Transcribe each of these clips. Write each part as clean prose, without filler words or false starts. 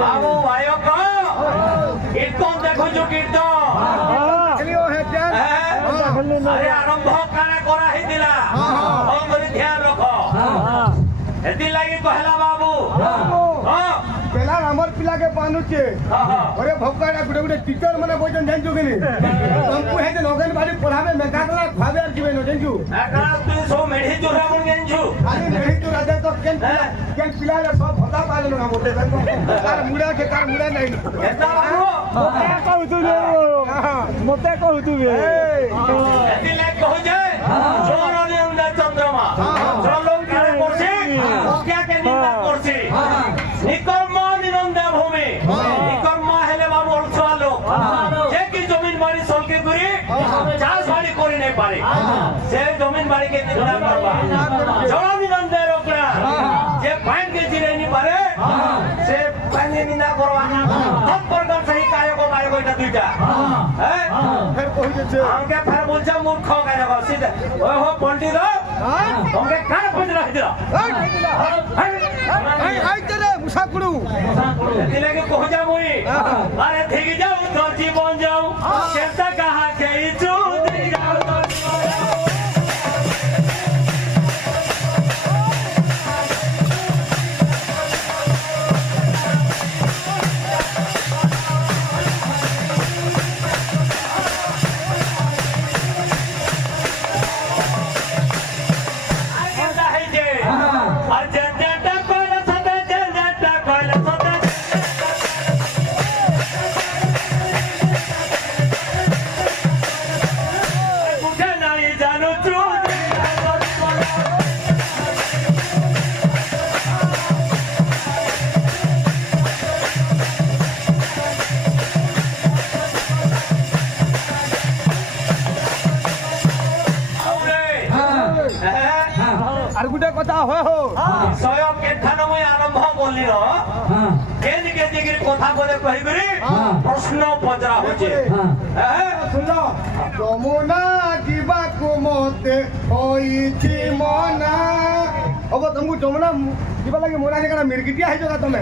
बाबू भाइयों को कीर्तन देखो जो कीर्तन अरे आरंभ काना करा ही दिला और मेरी ध्यान रखो एती लागी कहला बाबू हां पेला हमर पिला के पानुचे अरे भक्काडा गुडे गुडे टीचर माने बोजन जानजो केनी हमकु हे जे नगन बाड़ी पढ़ावे मेकातला खावे आर जीवे न जानजो एकरा तू सो मेढी चोरा मन जानजो खाली मेढी चोरा दे तो केन पिला ले सब भता पाले न बोलते कार मुड़ा के कार मुड़ा नहीं एता बाबू मते कहू तू बे एती लागी कहू जे जोरने उंडा चंद्रमा जो लोग काने करछी क्या के निंदा करछी निकर्म निनंदा भूमि निकर्म हेले बाबू अलछुआ लोग जे की जमीन बाड़ी सलके करी चाष बाड़ी करि नै पारे से जमीन बाड़ी के निंदा करबा जड़ा निनंदा रोकना जे पाइन के जिरे नि पारे से पाइन निंदा करबा सब प्रकार सही कायो को एटा दुईटा हैं फिर कहि जे हमके फिर बोलछा मूर्ख कायो को सीधे ओए हो पंडित हमके कान पंडित रख दिला आई तेरे मुसाकुड़ू दिले के कह जा मुई अरे ठीक जाऊ तो जीवन जाऊ केता कहा के चूदी जाऊ तो কথা হয় হো সয় কেঠানো মই আরম্ভ বললি র কেন কে দিগির কথা বলে কই করি প্রশ্ন পজরা হচ্ছে হ্যাঁ শুনো যমুনা দিবা কুমতে হইছি মনা अब तुमको जमुना दिबा लागे मोना जगह मिर्गिटिया है जगह तमे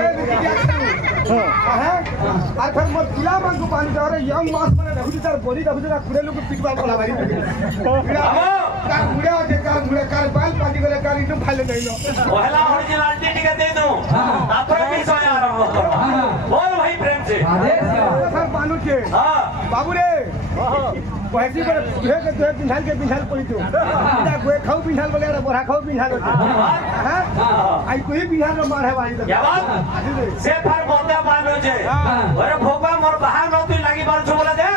ए मिर्गिटिया हां और फिर मोर पिला मन को पानी जा रे यंग मास माने रहुदी तार बॉडी रहुदी तार कुड़े लोग पिटवा बोला भाई का कुड़े होते का मुड़े कार बाल पाटी गले कार इटू खाले नहीं लो पहला ओरिजिनलिटी टिके दे दो तापर विषय आरंभ करो बोल भाई प्रेम से सर पानु के हां बाबू रे पहली बार तुहे के तुहे पिंढाल पड़ी तू इटा गोए खाऊ पिंढाल बोले रे बोरा खाऊ पिंढाल हां आई कोई पिंढाल रो मार है भाई क्या बात से फार बोलता मानो जे अरे भोगा मोर बाहर न तू लागी बार छु बोला दे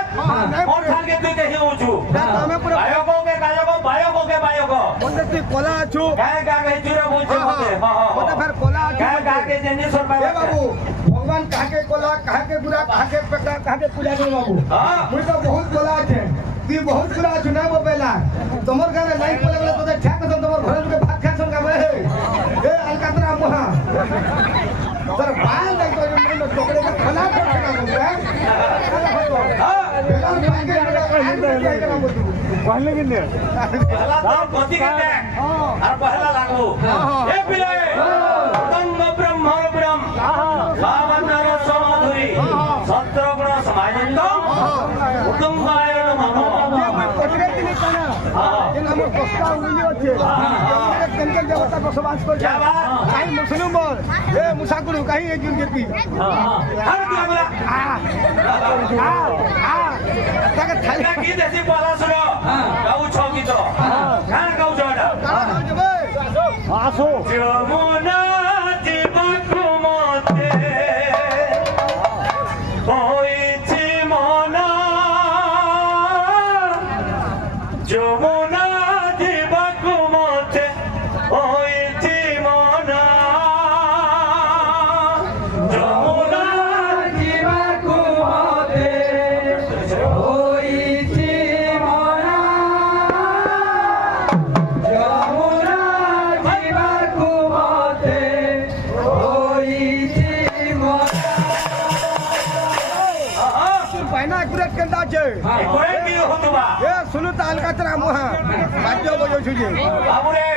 मोर खान के तू कहि उछु हमें पूरा बायो के बोले तू कोला छु काय का के जुरे बोलते होते हां बोले फिर कोला काय का के जेनी सर ए बाबू भगवान काहे कोला काहे बुरा काहे पेटा काहे पूजा करो बाबू हां मुई तो बहुत कोला छे ती बहुत पूरा चुनाव बेला तमर गाने लाइक बोले बोले तो ठा कर तमर घर लोग भात खा सन गावे ए अलकातरा मोहा सर बाल लाइक तो मैं टोकरे में खला कर ना बोले हां पहले किने पहला तो गति के और पहला लागो ए पिले तंग ब्रह्म भावन रस माधुरी सत्र गुण समाजंतम उत्तमाय नमः पटरे दिने काना ये नाम कोस्ता उली होचे केनके देवता बसवास कर क्या बात काई मुस्लिम बोल ए मुसाकुरु काई ए जुन जेती हर दिया ताके थाली की देसी बोला सुनो गाऊ छौकी तो कहां गाऊ जोड़ा आसो जमुना दिबकु मते होइछि मना जमुना दिबकु मते होइछि मना जमुना दिबकु मते होइछि मना जमुना दिबकु मते होइछि मना पहना एक्यूरेट केंदा छे एक्यूरेट की होतबा ए सुनु ताल कातरा मोहा बाजो बजो छुजे बाबू रे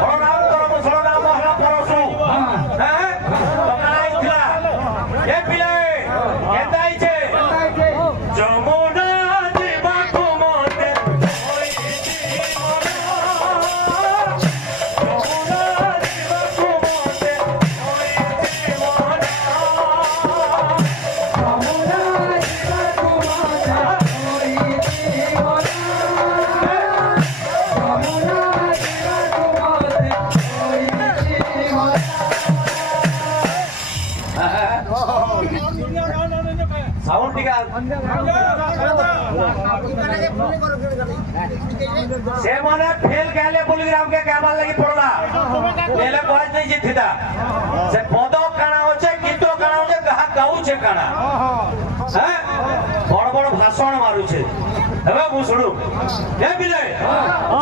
बड़ नाम करो मुसलो नाम हला परसु हैं तो काई थिला সাউন্ড টিকা से माने फेल कहले बोली हमके कहबार लगी पड़ला नेले कहत नहीं जी थिदा से पदो काना होचे गीतो काना होचे कहा गाऊ छे काना हैं बड़ बड़ भाषण मारू छे હવે હું સુણું એ બિલે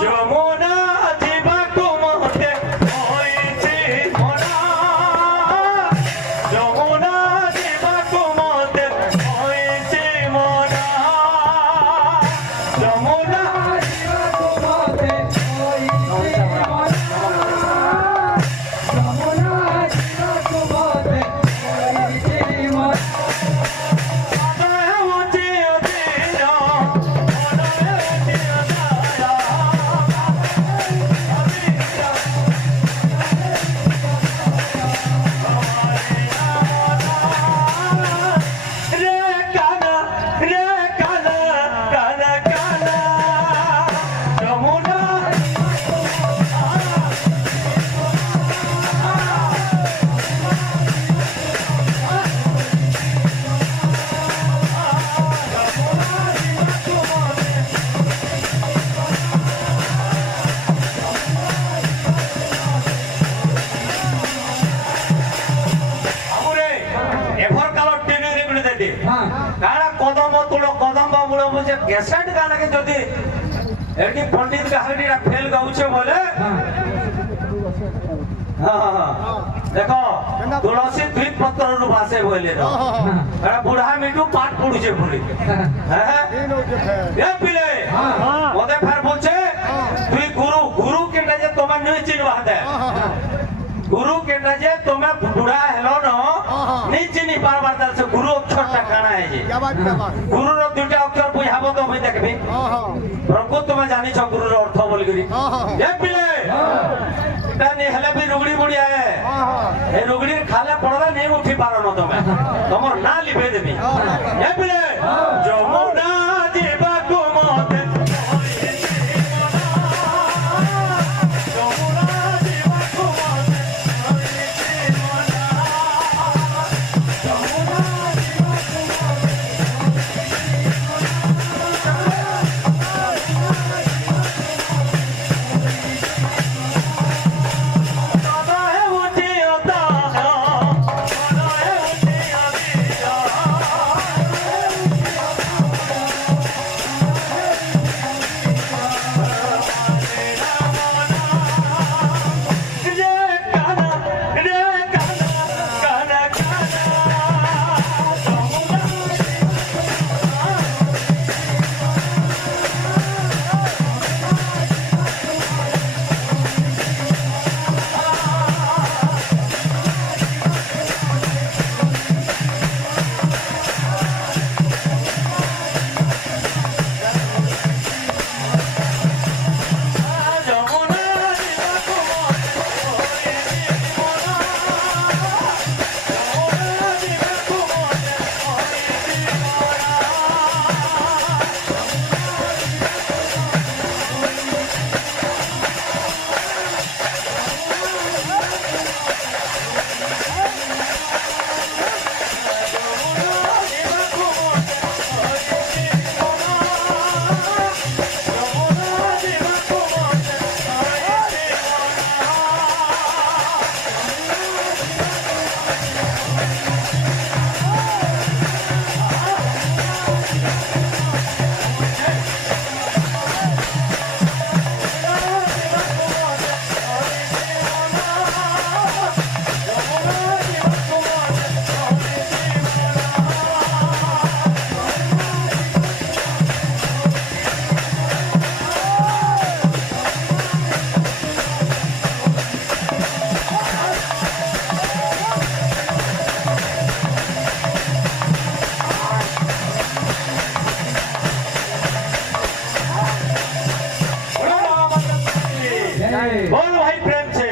જમોના જીવા કો મોતે હોય છે મોના જમોના જીવા કો મોતે હોય છે મોના જમોના જીવા કો મોતે હોય છે જમોના જીવા કો મોતે હોય છે મોના काना कदम तुलो कदम बाबुलो मुझे कैसेट गाना के जदी एडी पंडित गाहडी रा फेल गाउछे बोले हां देखो तुलसी द्वीप पत्र रु भाषे बोले रो एड़ा बुढ़ा मिटू पाठ पढुछे पुरी हैं ए पिले ओदे फेर बोलछे तुई गुरु गुरु केटा जे तोमा नहीं चिनवा दे गुरु केटा जे तोमे बुढ़ा हेलो न नहीं चिनी पारबार दल से गुरु अक्षर टा काना है जे गुरु रो दुटा अक्षर बुझाबो तो भाई देखबे प्रभु तुमे जानि छ गुरु रो अर्थ बोल गरी ए पिले तानी हेले भी रुगड़ी बुढ़िया है ए रुगड़ी खाले पड़ला नहीं उठी पारो न तोमे तमर ना लिबे देबी ए पिले जमुना जीवा को मोते बोल भाई प्रेम से